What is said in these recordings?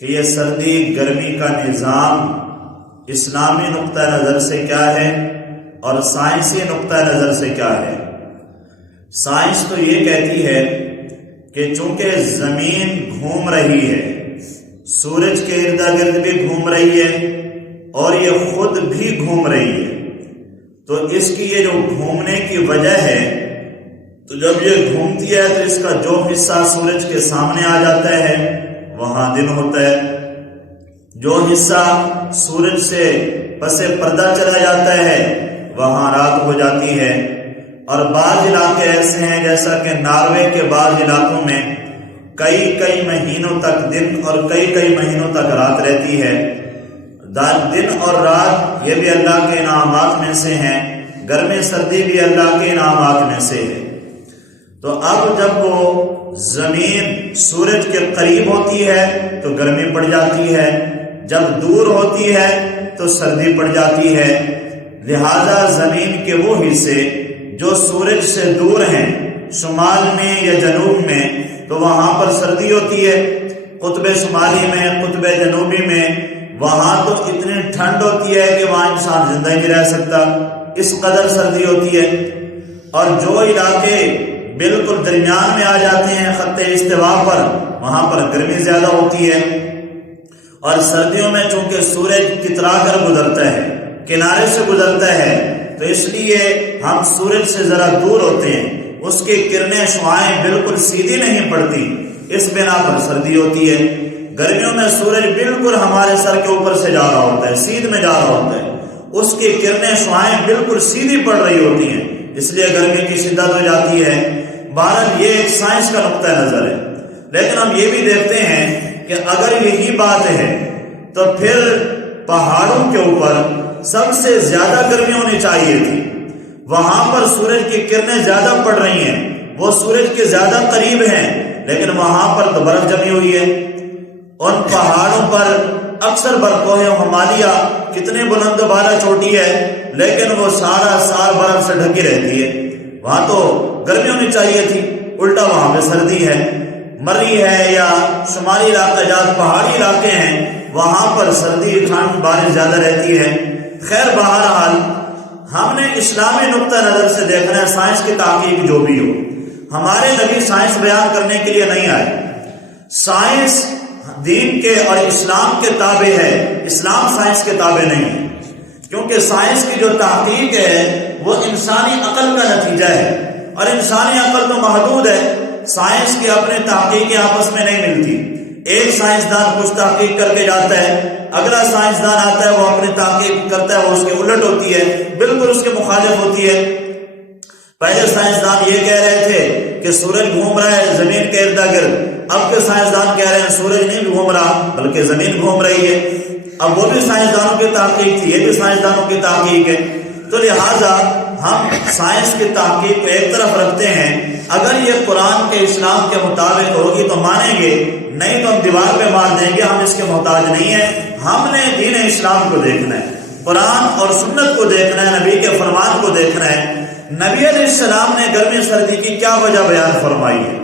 کہ یہ سردی گرمی کا نظام اسلامی نقطہ نظر سے کیا ہے اور سائنسی نقطہ نظر سے کیا ہے۔ سائنس تو یہ کہتی ہے کہ چونکہ زمین گھوم رہی ہے، سورج کے ارد گرد بھی گھوم رہی ہے اور یہ خود بھی گھوم رہی ہے، تو اس کی یہ جو گھومنے کی وجہ ہے، تو جب یہ گھومتی ہے تو اس کا جو حصہ سورج کے سامنے آ جاتا ہے وہاں دن ہوتا ہے، جو حصہ سورج سے پس پردہ چلا جاتا ہے وہاں رات ہو جاتی ہے۔ اور بعض علاقے ایسے ہیں جیسا کہ ناروے کے بعض علاقوں میں کئی مہینوں تک دن اور کئی مہینوں تک رات رہتی ہے۔ دن اور رات یہ بھی اللہ کے انعامات میں سے ہیں، گرمی سردی بھی اللہ کے انعامات میں سے ہے۔ تو اب جب وہ زمین سورج کے قریب ہوتی ہے تو گرمی پڑ جاتی ہے، جب دور ہوتی ہے تو سردی پڑ جاتی ہے۔ لہذا زمین کے وہ حصے جو سورج سے دور ہیں، شمال میں یا جنوب میں، تو وہاں پر سردی ہوتی ہے۔ قطب شمالی میں، قطب جنوبی میں، وہاں تو اتنی ٹھنڈ ہوتی ہے کہ وہاں انسان زندہ ہی نہیں رہ سکتا، اس قدر سردی ہوتی ہے۔ اور جو علاقے بالکل درمیان میں آ جاتے ہیں خط استوا پر، وہاں پر گرمی زیادہ ہوتی ہے۔ اور سردیوں میں چونکہ سورج کترا کر گزرتا ہے، کنارے سے گزرتا ہے، تو اس لیے ہم سورج سے ذرا دور ہوتے ہیں، اس کی کرنیں شعاعیں بالکل سیدھی نہیں پڑتی، اس بنا پر سردی ہوتی ہے۔ گرمیوں میں سورج بالکل ہمارے سر کے اوپر سے جا رہا ہوتا ہے، سیدھ میں جا رہا ہوتا ہے، اس کی کرنیں شعاعیں بالکل سیدھی پڑ رہی ہوتی ہیں، اس لیے گرمی کی شدت ہو جاتی ہے۔ بہرحال یہ ایک سائنس کا نقطہ نظر ہے، لیکن ہم یہ بھی دیکھتے ہیں کہ اگر یہی بات ہے تو پھر پہاڑوں کے اوپر سب سے زیادہ گرمی ہونی چاہیے تھی، وہاں پر سورج کی کرنیں زیادہ پڑ رہی ہیں، وہ سورج کے زیادہ قریب ہیں، لیکن وہاں پر تو برف جمی ہوئی ہے۔ ان پہاڑوں پر اکثر برکوہ ہمالیہ کتنے بلند بالا چوٹی ہے، لیکن وہ سارا سال برف سے ڈھکی رہتی ہے، وہاں تو گرمی ہونی چاہیے تھی، الٹا وہاں پہ سردی ہے۔ مری ہے یا شمالی علاقہ جات پہاڑی علاقے ہیں، وہاں پر سردی ٹھنڈ بارش زیادہ رہتی ہے۔ خیر بہرحال ہم نے اسلامی نقطہ نظر سے دیکھنا ہے، سائنس کی تحقیق جو بھی ہو، ہمارے نبی سائنس بیان کرنے کے لیے نہیں آئے۔ سائنس دین کے اور اسلام کے تابع ہے، اسلام سائنس کے تابع نہیں ہے، کیونکہ سائنس کی جو تحقیق ہے وہ انسانی عقل کا نتیجہ ہے، اور انسانی عقل تو محدود ہے، سائنس کی اپنے تحقیقیں آپس میں نہیں ملتی۔ ایک سائنسدان کچھ تحقیق کر کے جاتا ہے، اگلا سائنسدان آتا ہے، وہ اپنی تحقیق کرتا ہے، وہ اس کے الٹ ہوتی ہے، بالکل اس کے مخالف ہوتی ہے۔ پہلے سائنسدان یہ کہہ رہے تھے کہ سورج گھوم رہا ہے زمین کے ارد گرد، اب کے سائنسدان کہہ رہے ہیں سورج نہیں گھوم رہا بلکہ زمین گھوم رہی ہے۔ اب وہ بھی سائنسدانوں کی تحقیق تھی، یہ بھی سائنسدانوں کی تحقیق ہے، تو لہٰذا ہم سائنس کی تحقیق کو ایک طرف رکھتے ہیں، اگر یہ قرآن کے اسلام کے مطابق ہوگی تو مانیں گے، نہیں تو ہم دیوار پہ مار دیں گے، ہم اس کے محتاج نہیں ہیں۔ ہم نے دین اسلام کو دیکھنا ہے، قرآن اور سنت کو دیکھنا ہے، نبی کے فرمان کو دیکھنا ہے۔ نبی علیہ السلام نے گرمی سردی کی کیا وجہ بیان فرمائی ہے؟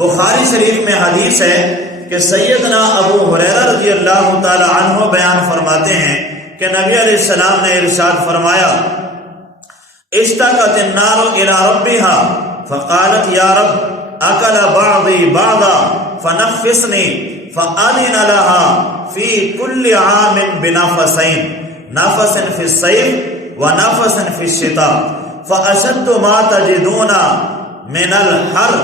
بخاری شریف میں حدیث ہے کہ سیدنا ابو ہریرہ رضی اللہ تعالی عنہ بیان فرماتے ہیں کہ نبی علیہ السلام نے ارشاد فرمایا، اشتقت النار الى ربها فقالت یا رب اکل بعضی بعضا فنفسنی فأذن لها فی کل عام بنفسین، نفس فی الصیف ونفس فی الشتاء، فأشد ما تجدون من الحر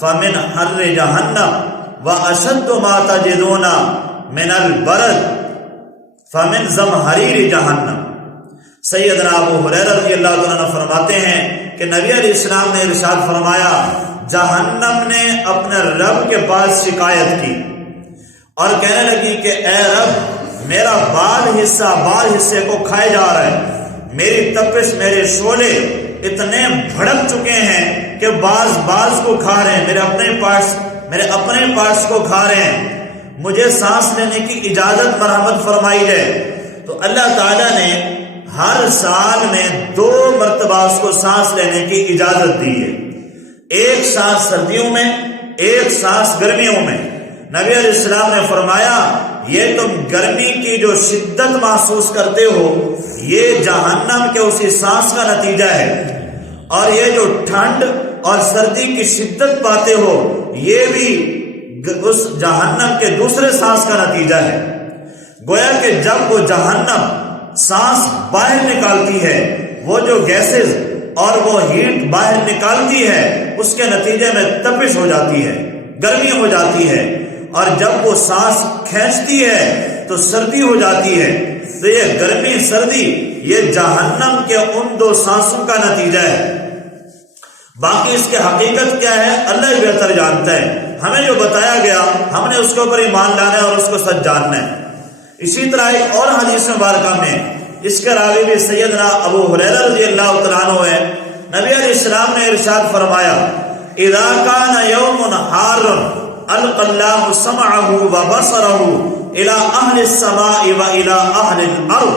فمن حر جہنم وأشد ما تجدون من البرد فمن زمہریر جہنم۔ سیدنا ابو ہریرہ رضی اللہ عنہ فرماتے ہیں کہ نبی علیہ السلام نے ارشاد فرمایا، جہنم نے اپنے رب کے پاس شکایت کی اور کہنے لگی کہ اے رب، میرا بعض حصے کو کھائے جا رہا ہے، میری تپش، میرے شعلے اتنے بھڑک چکے ہیں کہ بعض کو کھا رہے ہیں، میرے اپنے پارٹس کو کھا رہے ہیں، مجھے سانس لینے کی اجازت مرحمت فرمائی ہے۔ تو اللہ تعالیٰ نے ہر سال میں 2 مرتبہ اس کو سانس لینے کی اجازت دی ہے، ایک سانس سردیوں میں، ایک سانس گرمیوں میں۔ نبی علیہ السلام نے فرمایا یہ تم گرمی کی جو شدت محسوس کرتے ہو یہ جہنم کے اسی سانس کا نتیجہ ہے، اور یہ جو ٹھنڈ اور سردی کی شدت پاتے ہو یہ بھی اس جہنم کے دوسرے سانس کا نتیجہ ہے۔ گویا کہ جب وہ جہنم سانس باہر نکالتی ہے، وہ جو گیسز اور وہ ہیٹ باہر نکالتی ہے اس کے نتیجے میں تپش ہو جاتی ہے، گرمی ہو جاتی ہے، اور جب وہ سانس کھینچتی ہے تو سردی ہو جاتی ہے۔ تو یہ گرمی سردی یہ جہنم کے ان دو سانسوں کا نتیجہ ہے۔ باقی اس کی حقیقت کیا ہے اللہ ہی بہتر جانتا ہے، ہمیں جو بتایا گیا ہم نے اس کے اوپر ایمان لانا ہے اور اس کو سچ جاننا ہے۔ اسی طرح ایک اور حدیث مبارکہ میں اس کے راوی بھی سیدنا ابو ہریرہ رضی اللہ تعالیٰ عنہ ہے، نبی علیہ السلام نے ارشاد فرمایا اذا كان يوم حار القى الله سمعه وبصره الى اهل السماء والى اهل الارض،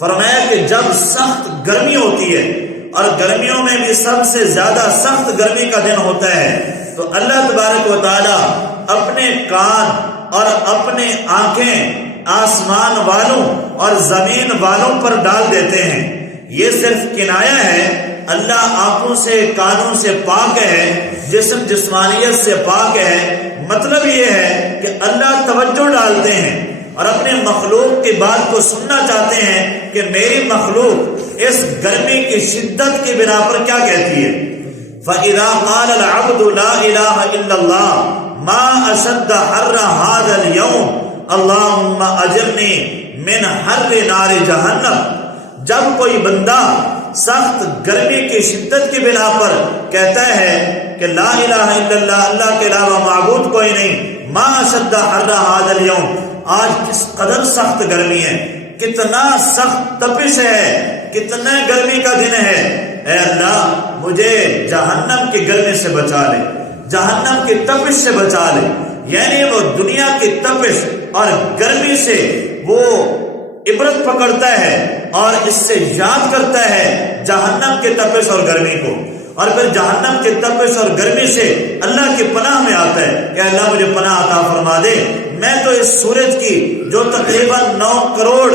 فرمایا کہ جب سخت گرمی ہوتی ہے اور گرمیوں میں بھی سب سے زیادہ سخت گرمی کا دن ہوتا ہے تو اللہ تبارک و تعالی اپنے کان اور اپنے آنکھیں آسمان والوں اور زمین والوں پر ڈال دیتے ہیں۔ یہ صرف کنایہ ہے، اللہ آنکھوں سے کانوں سے پاک ہے، جسم جسمانیت سے پاک ہے۔ مطلب یہ ہے کہ اللہ توجہ ڈالتے ہیں اور اپنے مخلوق کی بات کو سننا چاہتے ہیں کہ میری مخلوق اس گرمی کی شدت کی بنا پر کیا کہتی ہے۔ فَإِذَا قَالَ الْعَبْدُ لَا إِلَهَ إِلَّا اللَّهُ مَا أَشَدَّ حَرَّ هَذَا الْيَوْمِ اللہم اجرنی من حر نار جہنم، جب کوئی بندہ سخت گرمی کی شدت کی بنا پر کہتا ہے کہ لا الہ الا اللہ، اللہ کے علاوہ معبود کوئی نہیں، ما اشد حر ھذا اليوم، آج کس قدر سخت گرمی ہے، کتنا سخت تپش ہے، کتنا گرمی کا دن ہے، اے اللہ مجھے جہنم کی گرمی سے بچا لے، جہنم کی تپش سے بچا لے۔ یعنی وہ دنیا کی تپش اور گرمی سے وہ عبرت پکڑتا ہے اور اس سے یاد کرتا ہے جہنم کے تپش اور گرمی کو، اور پھر جہنم کے تپش اور گرمی سے اللہ کی پناہ میں آتا ہے کہ اللہ مجھے پناہ عطا فرما دے، میں تو اس سورج کی جو تقریباً 9 کروڑ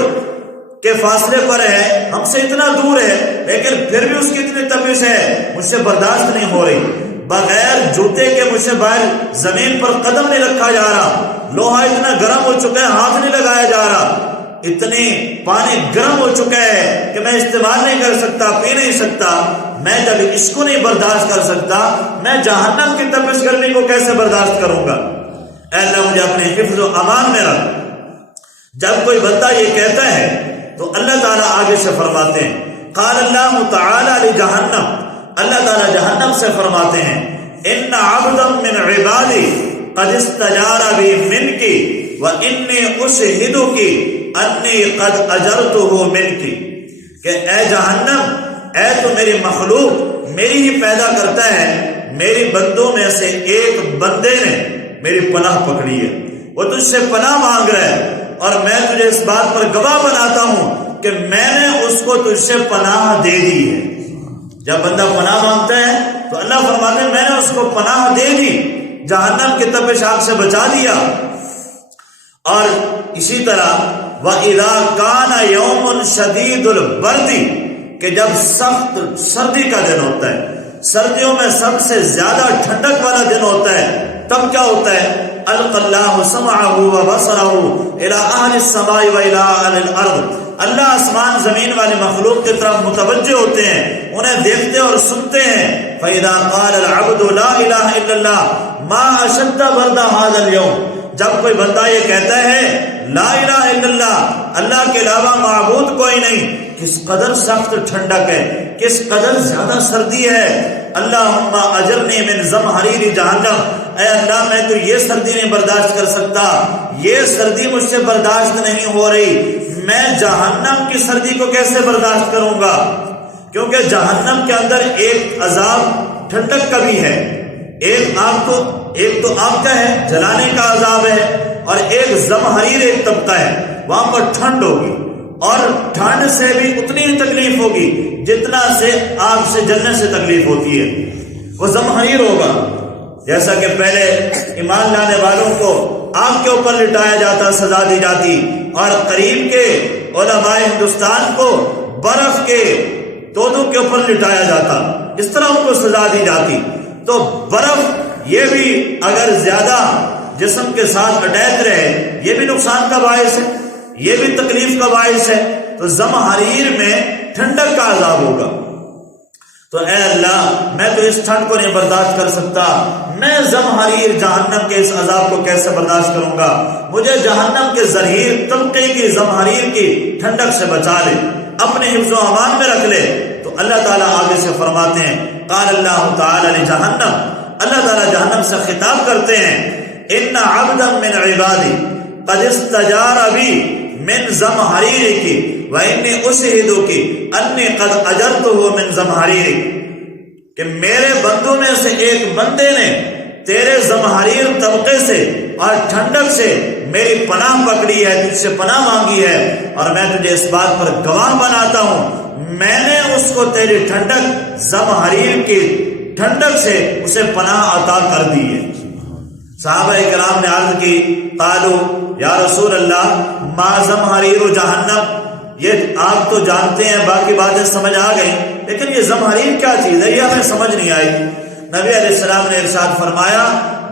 کے فاصلے پر ہے، ہم سے اتنا دور ہے، لیکن پھر بھی اس کی اتنی تپش ہے مجھ سے برداشت نہیں ہو رہی، بغیر جوتے کے مجھ سے باہر زمین پر قدم نہیں رکھا جا رہا، لوہا اتنا گرم ہو چکا ہے ہاتھ نہیں لگایا جا رہا، اتنے پانی گرم ہو چکا ہے کہ میں استعمال نہیں کر سکتا، پی نہیں سکتا، میں جب اس کو نہیں برداشت کر سکتا میں جہنم کی تپش گرمی کو کیسے برداشت کروں گا۔ اے اللہ مجھے اپنے حفظ و امان میں رکھ۔ جب کوئی بندہ یہ کہتا ہے تو اللہ تعالیٰ آگے سے فرماتے ہیں قال اللہ تعالی لجہنم، اللہ تعالیٰ جہنم سے فرماتے ہیں ان عبدا من عبادی قد استجار بی منکی وانی اشہدکی انی قد اجرتہ منکی، کہ اے جہنم، اے تو میری مخلوق میری ہی پیدا کرتا ہے، میری بندوں میں سے ایک بندے نے میری پناہ پکڑی ہے، وہ تجھ سے پناہ مانگ رہا ہے اور میں تجھے اس بات پر گواہ بناتا ہوں کہ میں نے اس کو تجھ سے پناہ دے دی ہے۔ جب بندہ پناہ مانگتا ہے تو اللہ فرماتے ہیں میں نے اس کو پناہ دے دی، جہنم کی تپش آگ سے بچا دیا۔ اور اسی طرح وَإِذَا كَانَ يَوْمٌ شَدِيدُ الْبَرْدِ، کہ جب سخت سردی کا دن ہوتا ہے، سردیوں میں سب سے زیادہ ٹھنڈک والا دن ہوتا ہے، تب کیا ہوتا ہے أَلْقَى اللَّهُ سَمْعَهُ وَبَصَرَهُ إِلَىٰ أَهْلِ السَّمَاءِ وَإِلَىٰ أَهْلِ الْأَرْضِ، اللہ آسمان زمین والے مخلوق کی طرف متوجہ ہوتے ہیں، انہیں دیکھتے اور سنتے ہیں۔ فَإِذَا قَالَ الْعَبْدُ لَا إِلَٰهَ إِلَّا اللَّهُ مَا أَشَدَّ بَرْدَ هَٰذَا الْيَوْمِ، جب کوئی بندہ یہ کہتا ہے لا الہ الا اللہ، اللہ کے علاوہ معبود کوئی نہیں، کس قدر سخت ٹھنڈک ہے، کس قدر زیادہ سردی ہے۔ اللہم اجرنی من زمہریر جہنم، اے اللہ میں تو یہ سردی نہیں برداشت کر سکتا، یہ سردی مجھ سے برداشت نہیں ہو رہی، میں جہنم کی سردی کو کیسے برداشت کروں گا، کیونکہ جہنم کے اندر ایک عذاب ٹھنڈک کا بھی ہے، ایک تو آگ کا ہے، جلانے کا عذاب ہے، اور ایک زمہریر ایک طبقہ ہے، وہاں پر ٹھنڈ ہوگی اور ٹھنڈ سے بھی اتنی ہی تکلیف ہوگی جتنا سے آگ سے جلنے سے تکلیف ہوتی ہے، وہ زمہریر ہوگا۔ جیسا کہ پہلے ایمان لانے والوں کو آگ کے اوپر لٹایا جاتا، سزا دی جاتی، اور قریب کے علماء ہندوستان کو برف کے تودوں کے اوپر لٹایا جاتا، اس طرح ان کو سزا دی جاتی۔ تو برف یہ بھی اگر زیادہ جسم کے ساتھ اٹیچ رہے یہ بھی نقصان کا باعث ہے، یہ بھی تکلیف کا باعث ہے۔ تو زمہریر میں ٹھنڈک کا عذاب ہوگا۔ تو اے اللہ میں تو اس ٹھنڈ کو نہیں برداشت کر سکتا، میں زمہریر جہنم کے اس عذاب کو کیسے برداشت کروں گا؟ مجھے جہنم کے زرہیر طبقے کی زمہریر کی ٹھنڈک سے بچا لے، اپنے حفظ و امان میں رکھ لے۔ تو اللہ تعالیٰ آگے سے فرماتے ہیں، قال اللہ تعالیٰ لجہنم، اللہ تعالیٰ جہنم سے خطاب کرتے ہیں، ان عبدا من عبادی قد استجار بی من زمہریرک وانی اشہدک انی قد اجرتہ من زمہریرک، کہ میرے بندوں میں سے ایک بندے نے تیرے زمہریر طبقے سے اور ٹھنڈک سے میری پناہ پکڑی ہے، تجھ سے پناہ مانگی ہے، اور میں تجھے اس بات پر گواہ بناتا ہوں میں نے اس کو تیری ٹھنڈک زمہریر کی ٹھنڈک سے اسے پناہ عطا کر دی ہے۔ صحابہ کرام نے عرض کی، قالوا یا رسول اللہ ما زمہریر جہنم، یہ آپ تو جانتے ہیں، باقی باتیں سمجھ آ گئی، لیکن یہ زمہریر کیا چیز ہے یہ ہمیں سمجھ نہیں آئی۔ نبی علیہ السلام نے ارشاد فرمایا،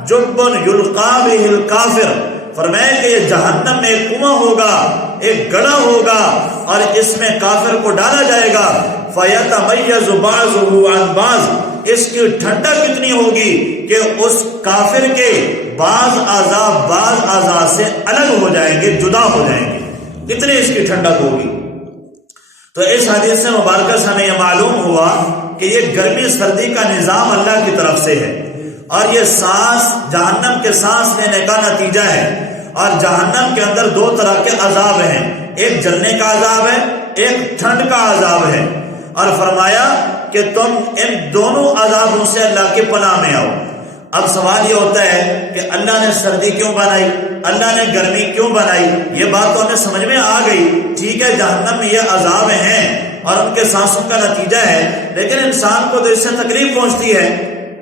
جب یلقا بہ الکافر، فرمایا کہ یہ جہنم میں ایک کنواں ہوگا، ایک گڑھا ہوگا، اور اس میں کافر کو ڈالا جائے گا، فیتمیز بعضہ عن بعض، اس کی ٹھنڈک اتنی ہوگی کہ اس کافر کے بعض اعضاء سے الگ ہو جائیں گے، جدا ہو جائیں گے، اتنی اس کی ٹھنڈک ہوگی۔ تو اس حدیث سے مبارکہ سے ہمیں یہ معلوم ہوا کہ یہ گرمی سردی کا نظام اللہ کی طرف سے ہے، اور یہ سانس جہنم کے سانس لینے کا نتیجہ ہے۔ اور جہنم کے اندر دو طرح کے عذاب ہیں، ایک جلنے کا عذاب ہے، ایک ٹھنڈ کا عذاب ہے، اور فرمایا کہ تم ان دونوں عذابوں سے اللہ کی پناہ میں آؤ۔ اب سوال یہ ہوتا ہے کہ اللہ نے سردی کیوں بنائی، اللہ نے گرمی کیوں بنائی؟ یہ بات تو ہمیں سمجھ میں آ گئی، ٹھیک ہے جہنم میں یہ عذاب ہیں اور ان کے سانسوں کا نتیجہ ہے، لیکن انسان کو تو اس سے تکلیف پہنچتی ہے۔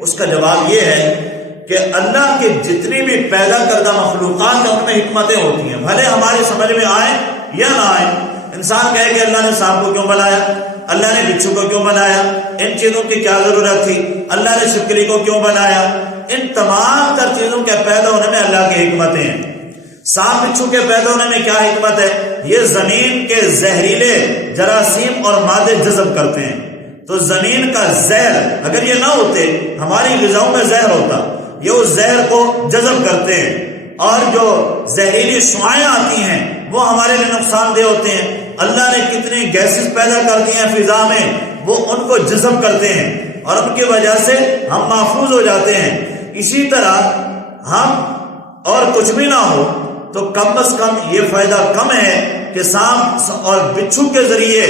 اس کا جواب یہ ہے کہ اللہ کے جتنی بھی پیدا کردہ مخلوقات ہیں ان میں حکمتیں ہوتی ہیں، بھلے ہماری سمجھ میں آئے یا نہ آئے۔ انسان کہے کہ اللہ نے سانپ کو کیوں بنایا، اللہ نے بچھو کو کیوں بنایا، ان چیزوں کی کیا ضرورت تھی، اللہ نے چھپکلی کو کیوں بنایا؟ ان تمام تر چیزوں کے پیدا ہونے میں اللہ کی حکمتیں ہیں۔ سانپ بچھو کے پیدا ہونے میں کیا حکمت ہے؟ یہ زمین کے زہریلے جراثیم اور مادے جذب کرتے ہیں۔ تو زمین کا زہر اگر یہ نہ ہوتے، ہماری غذاؤں میں زہر ہوتا، یہ اس زہر کو جذب کرتے ہیں، اور جو زہریلی شعاعیں آتی ہیں وہ ہمارے لیے نقصان دہ ہوتے ہیں۔ اللہ نے کتنی گیسز پیدا کر دی ہیں فضا میں، وہ ان کو جذب کرتے ہیں اور ان کی وجہ سے ہم محفوظ ہو جاتے ہیں۔ اسی طرح ہم اور کچھ بھی نہ ہو تو کم از کم یہ فائدہ کم ہے کہ سانپ اور بچھو کے ذریعے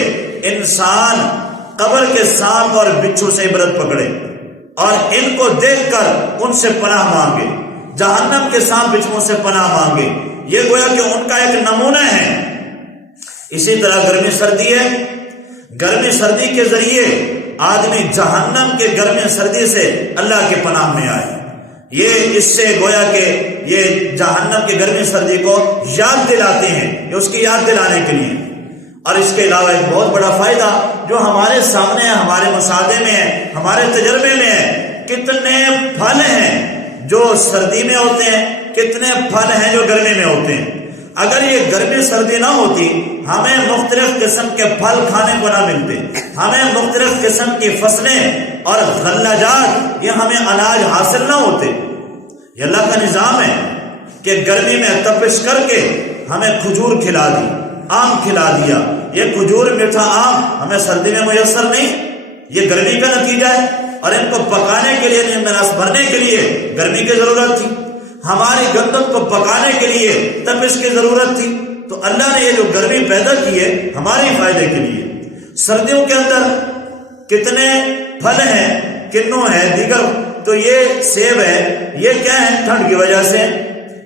انسان قبر کے سانپ اور بچھو سے عبرت پکڑے اور ان کو دیکھ کر ان سے پناہ مانگے، جہنم کے سانپ بچھو سے پناہ مانگے، یہ گویا کہ ان کا ایک نمونہ ہے۔ اسی طرح گرمی سردی ہے، گرمی سردی کے ذریعے آدمی جہنم کے گرمی سردی سے اللہ کے پناہ میں آئے، یہ اس سے گویا کہ یہ جہنم کی گرمی سردی کو یاد دلاتے ہیں، یہ اس کی یاد دلانے کے لیے۔ اور اس کے علاوہ ایک بہت بڑا فائدہ جو ہمارے سامنے ہے، ہمارے مشاہدے میں ہے، ہمارے تجربے میں ہے، کتنے پھل ہیں جو سردی میں ہوتے ہیں، کتنے پھل ہیں جو گرمی میں ہوتے ہیں۔ اگر یہ گرمی سردی نہ ہوتی ہمیں مختلف قسم کے پھل کھانے کو نہ ملتے، ہمیں مختلف قسم کی فصلیں اور غلہ یہ ہمیں اناج حاصل نہ ہوتے۔ یہ اللہ کا نظام ہے کہ گرمی میں تپش کر کے ہمیں کھجور کھلا دی، آم کھلا دیا۔ یہ کھجور میٹھا آم ہمیں سردی میں میسر نہیں، یہ گرمی کا نتیجہ ہے، اور ان کو پکانے کے لیے، ان میں رس بھرنے کے لیے گرمی کی ضرورت تھی، ہماری گندم کو پکانے کے لیے تپش کی ضرورت تھی۔ تو اللہ نے یہ جو گرمی پیدا کی ہے ہمارے فائدے کے لیے۔ سردیوں کے اندر کتنے پھل ہیں، کنو ہے، دیگر، تو یہ سیب ہے، یہ کیا ہے؟ ٹھنڈ کی وجہ سے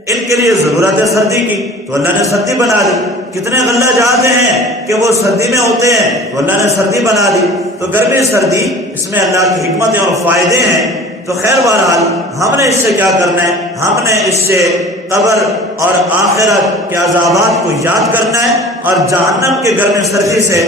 ان کے لیے ضرورت ہے سردی کی، تو اللہ نے سردی بنا دی۔ کتنے غلہ جات ہیں کہ وہ سردی میں ہوتے ہیں، تو اللہ نے سردی بنا دی۔ تو گرمی سردی اس میں اللہ کی حکمتیں اور فائدے ہیں۔ تو خیر بہرحال ہم نے اس سے کیا کرنا ہے؟ ہم نے اس سے قبر اور آخرت کے عذابات کو یاد کرنا ہے اور جہنم کے گرم سردی سے